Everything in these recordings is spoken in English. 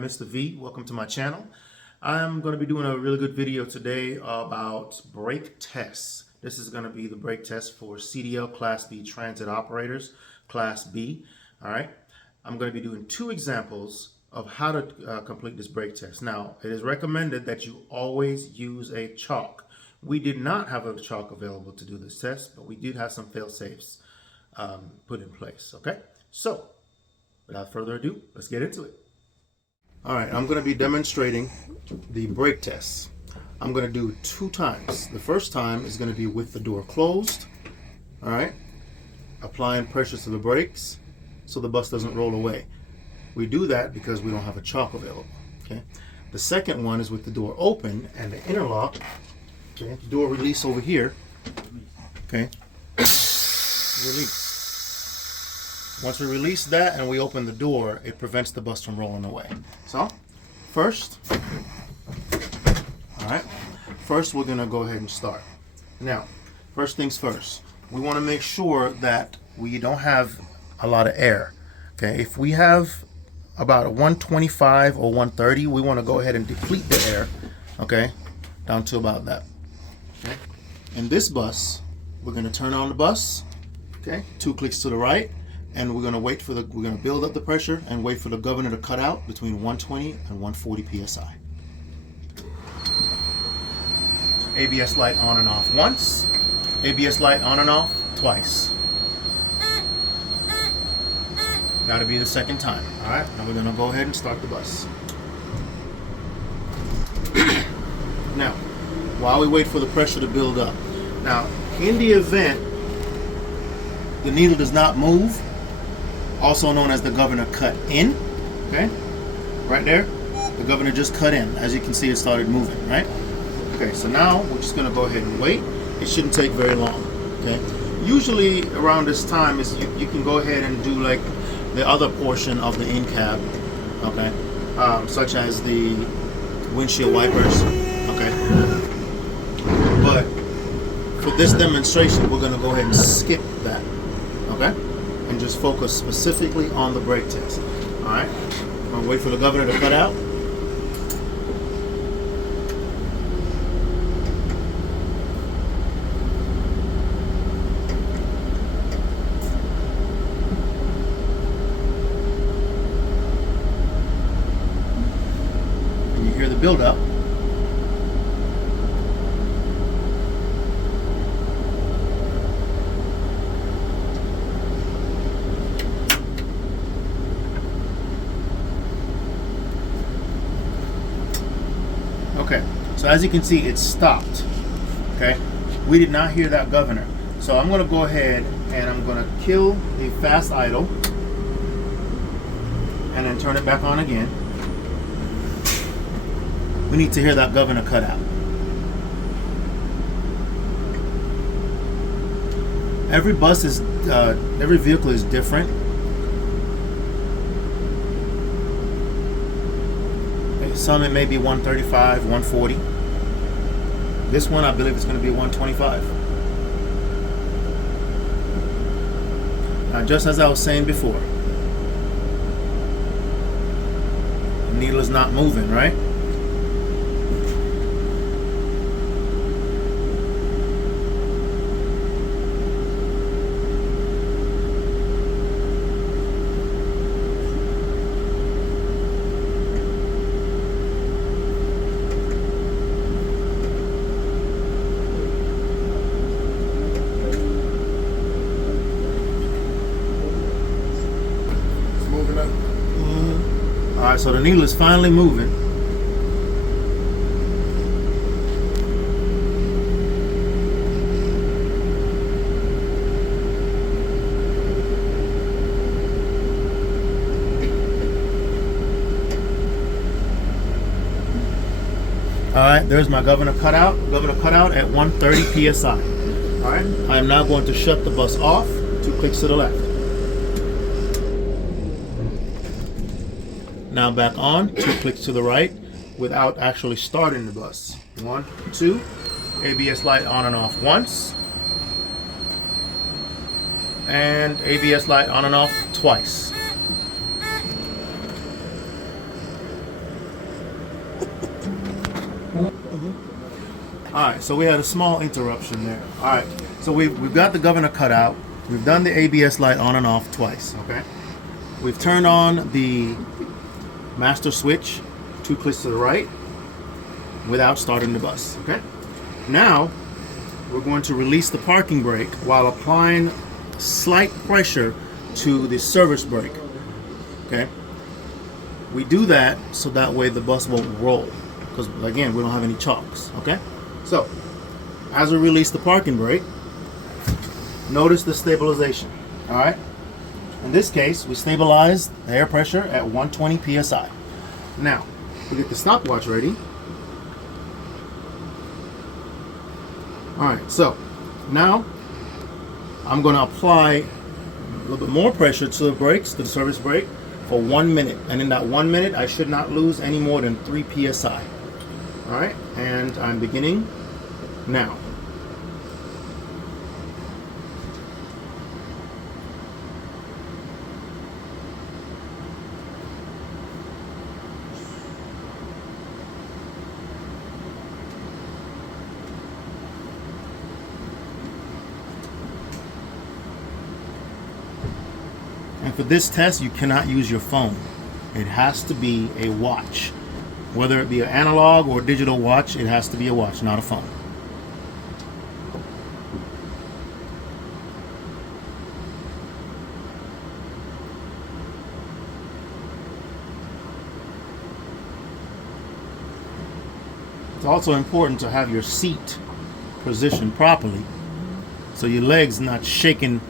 Mr. V. Welcome to my channel. I'm going to be doing a really good video today about brake tests. This is going to be the brake test for CDL Class B transit operators, Class B. All right. I'm going to be doing two examples of how to complete this brake test. Now, it is recommended that you always use a chalk. We did not have a chalk available to do this test, but we did have some fail-safes put in place. Okay. So, without further ado, let's get into it. All right, I'm going to be demonstrating the brake test. I'm going to do it 2 times. The first time is going to be with the door closed. All right, applying pressure to the brakes so the bus doesn't roll away. We do that because we don't have a chalk available. Okay. The second one is with the door open and the interlock. Okay, door release over here. Okay, release. Once we release that and we open the door, it prevents the bus from rolling away. So, first, all right, first we're gonna go ahead and start. Now, first things first, we wanna make sure that we don't have a lot of air. Okay, if we have about a 125 or 130, we wanna go ahead and deplete the air, okay, down to about that. Okay, in this bus, we're gonna turn on the bus, okay, 2 clicks to the right, and we're gonna build up the pressure and wait for the governor to cut out between 120 and 140 psi. ABS light on and off once, ABS light on and off twice. Gotta be the second time. All right, now we're gonna go ahead and start the bus. Now, while we wait for the pressure to build up. Now, in the event the needle does not move, also known as the governor cut in, okay, right there, the governor just cut in. As you can see, it started moving, right? Okay, so now we're just gonna go ahead and wait. It shouldn't take very long, okay? Usually around this time is you can go ahead and do like the other portion of the in-cab, okay, such as the windshield wipers, okay? But for this demonstration, we're gonna go ahead and skip that, okay? And just focus specifically on the brake test. All right, I'm gonna wait for the governor to cut out. And you hear the buildup. Okay, so as you can see, it stopped. Okay, we did not hear that governor. So I'm going to go ahead and I'm going to kill the fast idle and then turn it back on again. We need to hear that governor cut out. Every bus is, every vehicle is different. Some it may be 135, 140. This one I believe is going to be 125. Now, just as I was saying before, the needle is not moving, right? All right, so the needle is finally moving. All right, there's my governor cutout. Governor cutout at 130 psi. All right, I am now going to shut the bus off. 2 clicks to the left. Now back on, 2 clicks to the right without actually starting the bus. 1, 2, ABS light on and off once. and ABS light on and off twice. All right, so we had a small interruption there. All right, so we've got the governor cut out. We've done the ABS light on and off twice, okay? We've turned on the master switch 2 clicks to the right without starting the bus, okay? Now, we're going to release the parking brake while applying slight pressure to the service brake, okay? We do that so that way the bus won't roll, because again, we don't have any chocks, okay? So, as we release the parking brake, notice the stabilization, all right? In this case, we stabilize the air pressure at 120 psi. Now, we get the stopwatch ready. All right, so now I'm going to apply a little bit more pressure to the brakes, to the service brake, for 1 minute. And in that 1 minute, I should not lose any more than 3 psi. All right, and I'm beginning now. And for this test, you cannot use your phone. It has to be a watch. Whether it be an analog or digital watch, it has to be a watch, not a phone. It's also important to have your seat positioned properly so your legs not shaking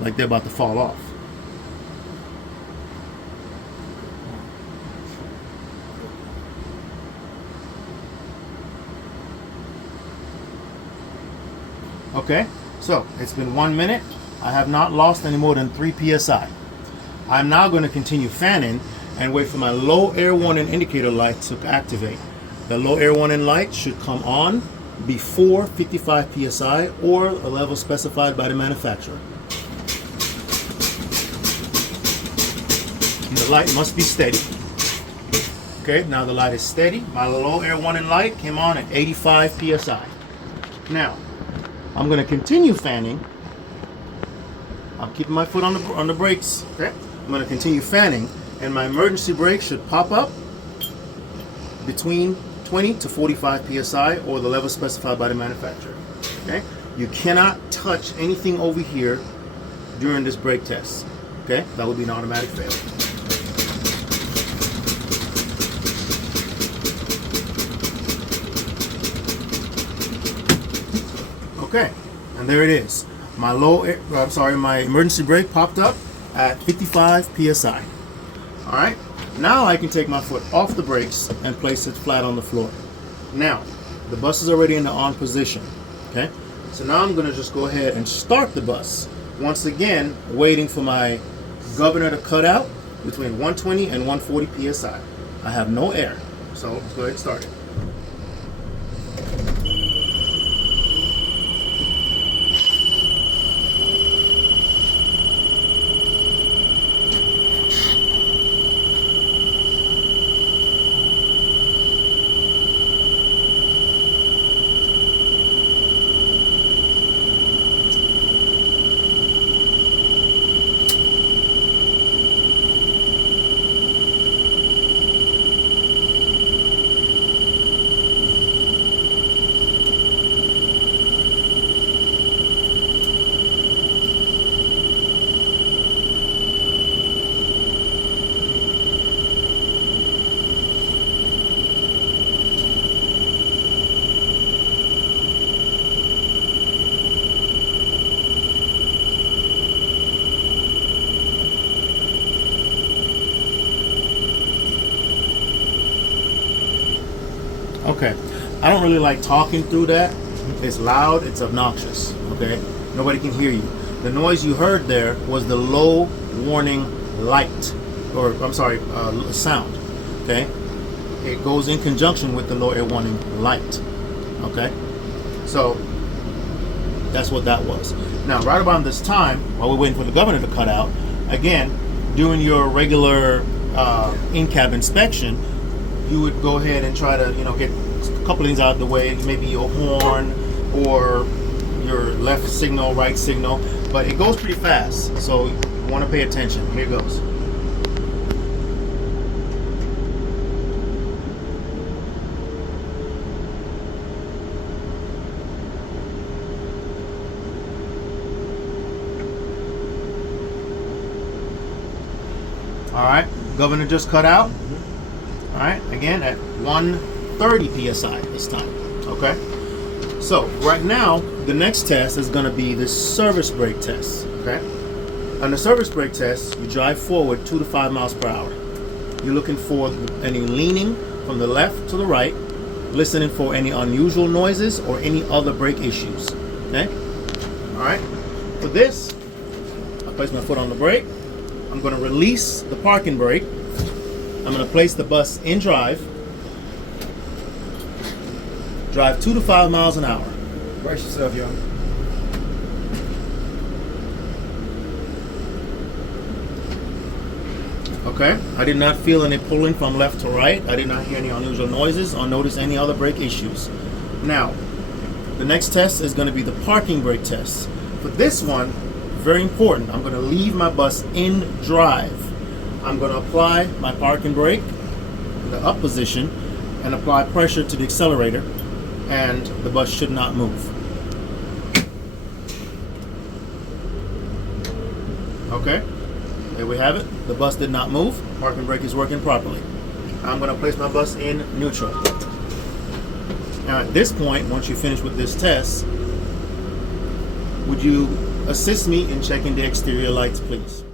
like they're about to fall off. Okay, so it's been 1 minute. I have not lost any more than 3 psi. I'm now going to continue fanning and wait for my low air warning indicator light to activate. The low air warning light should come on before 55 psi or a level specified by the manufacturer. And the light must be steady. Okay, now the light is steady. My low air warning light came on at 85 psi. Now, I'm going to continue fanning. I'm keeping my foot on the brakes. Okay, I'm going to continue fanning, and my emergency brake should pop up between 20 to 45 psi or the level specified by the manufacturer. Okay, you cannot touch anything over here during this brake test. Okay, that would be an automatic failure. Okay, and there it is. My my emergency brake popped up at 55 psi. All right, now I can take my foot off the brakes and place it flat on the floor. Now, the bus is already in the on position. Okay, so now I'm going to just go ahead and start the bus. Once again, waiting for my governor to cut out between 120 and 140 psi. I have no air, so let's go ahead and start it. Okay, I don't really like talking through that. It's loud, it's obnoxious, okay? Nobody can hear you. The noise you heard there was the low warning light, or I'm sorry, sound, okay? It goes in conjunction with the low air warning light, okay? So that's what that was. Now, right about this time, while we're waiting for the governor to cut out, again, doing your regular in-cab inspection, you would go ahead and try to, get a couple things out of the way, maybe your horn or your left signal, right signal, but it goes pretty fast, so you want to pay attention. Here goes. All right, governor just cut out. All right, again at 130 psi this time. Okay, so right now the next test is going to be the service brake test. Okay, on the service brake test, you drive forward 2 to 5 miles per hour. You're looking for any leaning from the left to the right, listening for any unusual noises or any other brake issues. Okay, all right. For this, I place my foot on the brake. I'm going to release the parking brake. I'm going to place the bus in drive. Drive 2 to 5 miles an hour. Brace yourself, y'all. Okay, I did not feel any pulling from left to right. I did not hear any unusual noises or notice any other brake issues. Now, the next test is going to be the parking brake test. For this one, very important, I'm going to leave my bus in drive. I'm going to apply my parking brake in the up position and apply pressure to the accelerator, and the bus should not move. Okay, there we have it. The bus did not move. Parking brake is working properly. I'm going to place my bus in neutral. Now at this point, once you finish with this test, would you assist me in checking the exterior lights, please?